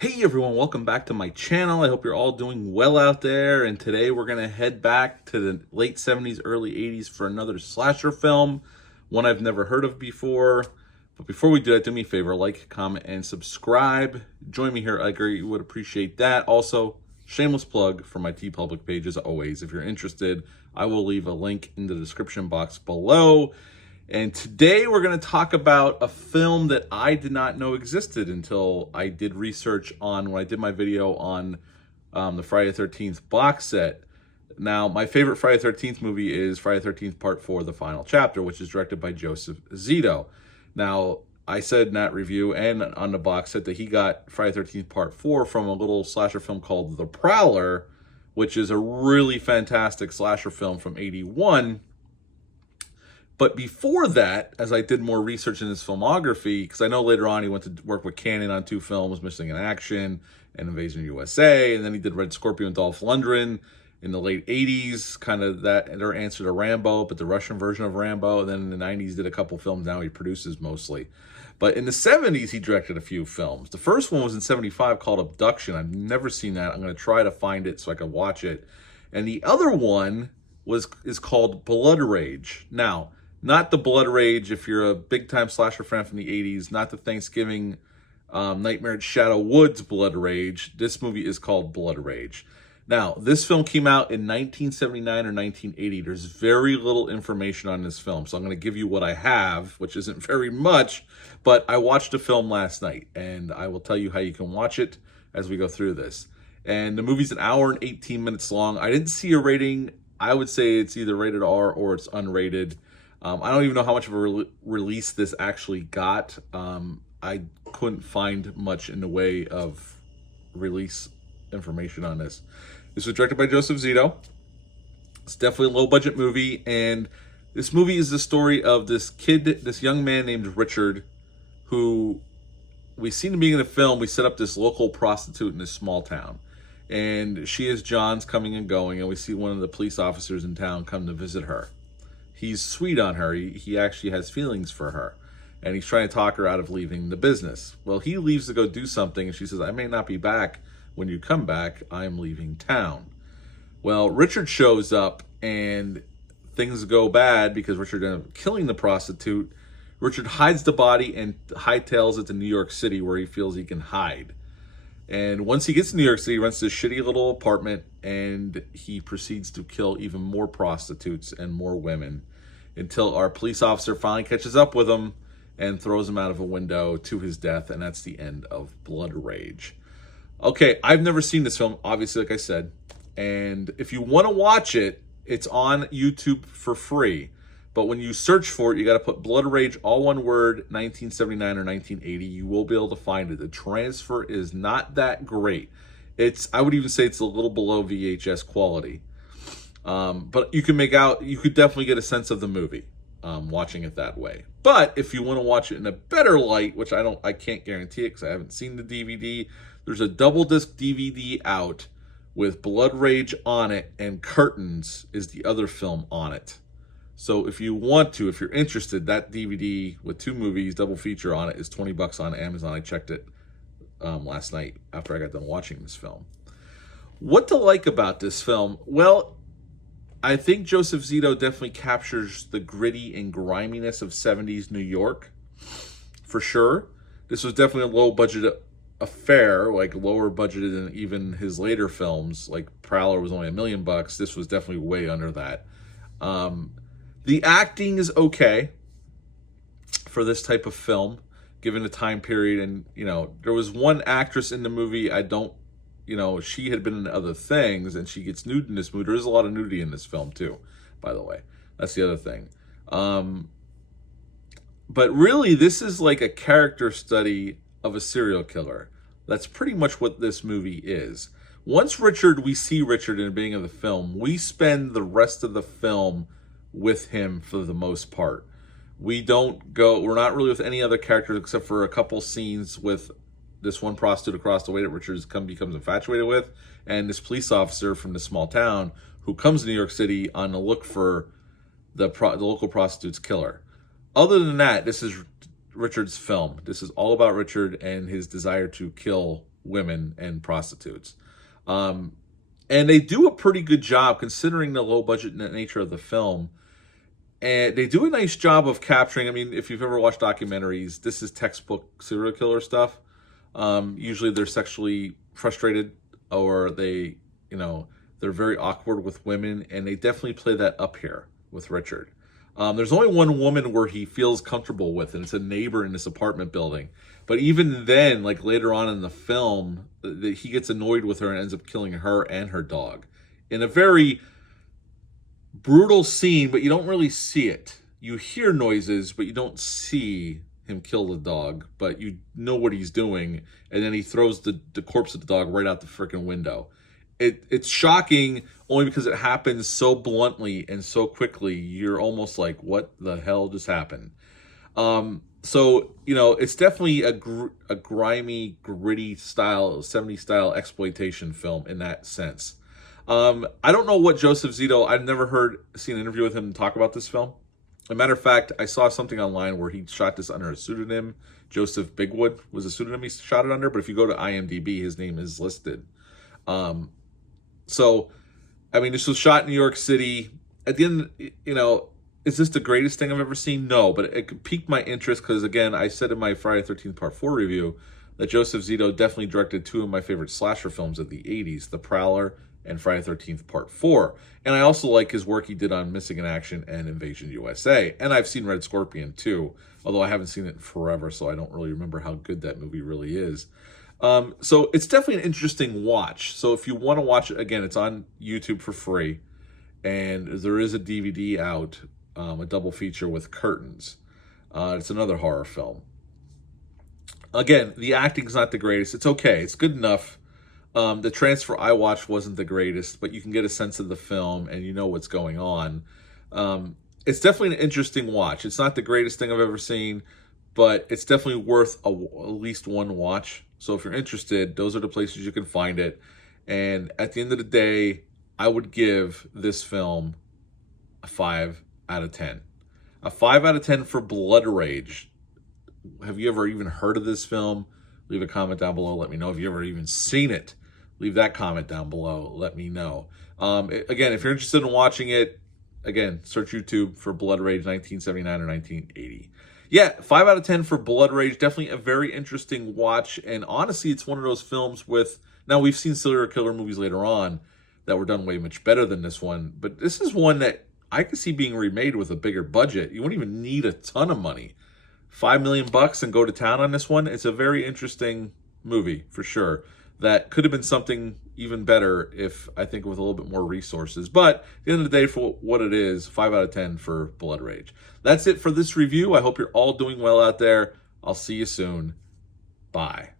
Hey everyone, welcome back to my channel. I hope you're all doing well out there. And today we're going to head back to the late 70s, early 80s for another slasher film, one I've never heard of before. But before we do that, do me a favor, like, comment, and subscribe. Join me here. I agree, you would appreciate that. Also, shameless plug for my TeePublic page as always. If you're interested, I will leave a link in the description box below. And today we're going to talk about a film that I did not know existed until I did research on when I did my video on the Friday the 13th box set. Now, my favorite Friday the 13th movie is Friday the 13th Part 4, The Final Chapter, which is directed by Joseph Zito. Now, I said in that review and on the box set that he got Friday the 13th Part 4 from a little slasher film called The Prowler, which is a really fantastic slasher film from '81. But before that, as I did more research in his filmography, because I know later on he went to work with Cannon on 2 films, Missing in Action and Invasion USA, and then he did Red Scorpion and Dolph Lundgren in the late 80s, kind of that their answer to Rambo, but the Russian version of Rambo, and then in the 90s did a couple films now he produces mostly. But in the 70s, he directed a few films. The first one was in 75 called Abduction. I've never seen that. I'm going to try to find it so I can watch it. And the other one is called BloodRage. Now, not the BloodRage if you're a big-time slasher fan from the 80s, not the Thanksgiving Nightmare at Shadow Woods BloodRage. This movie is called BloodRage. Now, this film came out in 1979 or 1980. There's very little information on this film, so I'm going to give you what I have, which isn't very much, but I watched the film last night, and I will tell you how you can watch it as we go through this. And the movie's an hour and 18 minutes long. I didn't see a rating. I would say it's either rated R or it's unrated. I don't even know how much of a release this actually got. I couldn't find much in the way of release information on this. This was directed by Joseph Zito. It's definitely a low-budget movie, and this movie is the story of this young man named Richard, who we see in the beginning of the film. We set up this local prostitute in this small town, and she is John's coming and going, and we see one of the police officers in town come to visit her. He's sweet on her. He actually has feelings for her. And he's trying to talk her out of leaving the business. Well, he leaves to go do something, and she says, I may not be back when you come back. I'm leaving town. Well, Richard shows up, and things go bad because Richard ends up killing the prostitute. Richard hides the body and hightails it to New York City where he feels he can hide. And once he gets to New York City, he rents this shitty little apartment, and he proceeds to kill even more prostitutes and more women until our police officer finally catches up with him and throws him out of a window to his death, and that's the end of BloodRage. Okay, I've never seen this film, obviously, like I said, and if you want to watch it, it's on YouTube for free. But when you search for it, you got to put BloodRage, all one word, 1979 or 1980. You will be able to find it. The transfer is not that great. I would even say it's a little below VHS quality. But you could definitely get a sense of the movie watching it that way. But if you want to watch it in a better light, which I can't guarantee it because I haven't seen the DVD, there's a double disc DVD out with BloodRage on it, and Curtains is the other film on it. So if you want to, if you're interested, that DVD with 2 movies, double feature on it, is $20 on Amazon. I checked it last night after I got done watching this film. What to like about this film? Well, I think Joseph Zito definitely captures the gritty and griminess of 70s New York, for sure. This was definitely a low-budget affair, like lower budgeted than even his later films. Like Prowler was only $1 million. This was definitely way under that. The acting is okay for this type of film, given the time period. And, there was one actress in the movie, she had been in other things, and she gets nude in this movie. There is a lot of nudity in this film, too, by the way. That's the other thing. But really, this is like a character study of a serial killer. That's pretty much what this movie is. Once we see Richard in the beginning of the film, we spend the rest of the film with him for the most part. We're not really with any other characters except for a couple scenes with this one prostitute across the way that Richard becomes infatuated with, and this police officer from this small town who comes to New York City on the look for the local prostitute's killer. other than that, this is Richard's film. This is all about Richard and his desire to kill women and prostitutes. And they do a pretty good job considering the low budget nature of the film. And they do a nice job of capturing, I mean, if you've ever watched documentaries, this is textbook serial killer stuff. Usually they're sexually frustrated, or they're very awkward with women, and they definitely play that up here with Richard. There's only one woman where he feels comfortable with, and it's a neighbor in this apartment building. But even then, like later on in the film, he gets annoyed with her and ends up killing her and her dog in a very brutal scene, but you don't really see it. You hear noises, but you don't see him kill the dog, but you know what he's doing, and then he throws the corpse of the dog right out the freaking window. It's shocking only because it happens so bluntly and so quickly. You're almost like, what the hell just happened? So, it's definitely a grimy, gritty style, 70s style exploitation film in that sense. I don't know what Joseph Zito, I've never seen an interview with him talk about this film. As a matter of fact, I saw something online where he shot this under a pseudonym. Joseph Bigwood was a pseudonym he shot it under, but if you go to IMDb, his name is listed. So, I mean, this was shot in New York City. At the end, is this the greatest thing I've ever seen? No, but it piqued my interest because, again, I said in my Friday the 13th Part 4 review that Joseph Zito definitely directed two of my favorite slasher films of the 80s, The Prowler and Friday the 13th Part 4. And I also like his work he did on Missing in Action and Invasion USA. And I've seen Red Scorpion too, although I haven't seen it in forever, so I don't really remember how good that movie really is. So it's definitely an interesting watch. So if you want to watch it, again, it's on YouTube for free. And there is a DVD out, a double feature with Curtains. It's another horror film. Again, the acting's not the greatest. It's okay. It's good enough. The transfer I watched wasn't the greatest, but you can get a sense of the film and you know what's going on. It's definitely an interesting watch. It's not the greatest thing I've ever seen, but it's definitely worth at least one watch. So if you're interested, those are the places you can find it. And at the end of the day, I would give this film a 5 out of 10. A 5 out of 10 for BloodRage. Have you ever even heard of this film? Leave a comment down below. Let me know if you've ever even seen it. Leave that comment down below. Let me know. Again, if you're interested in watching it, again, search YouTube for BloodRage 1979 or 1980. Yeah, 5 out of 10 for BloodRage. Definitely a very interesting watch. And honestly, it's one of those films with... Now, we've seen serial killer movies later on that were done way much better than this one. But this is one that I could see being remade with a bigger budget. You wouldn't even need a ton of money. $5 million and go to town on this one. It's a very interesting movie, for sure. That could have been something even better if, I think, with a little bit more resources. But at the end of the day, for what it is, 5 out of 10 for BloodRage. That's it for this review. I hope you're all doing well out there. I'll see you soon. Bye.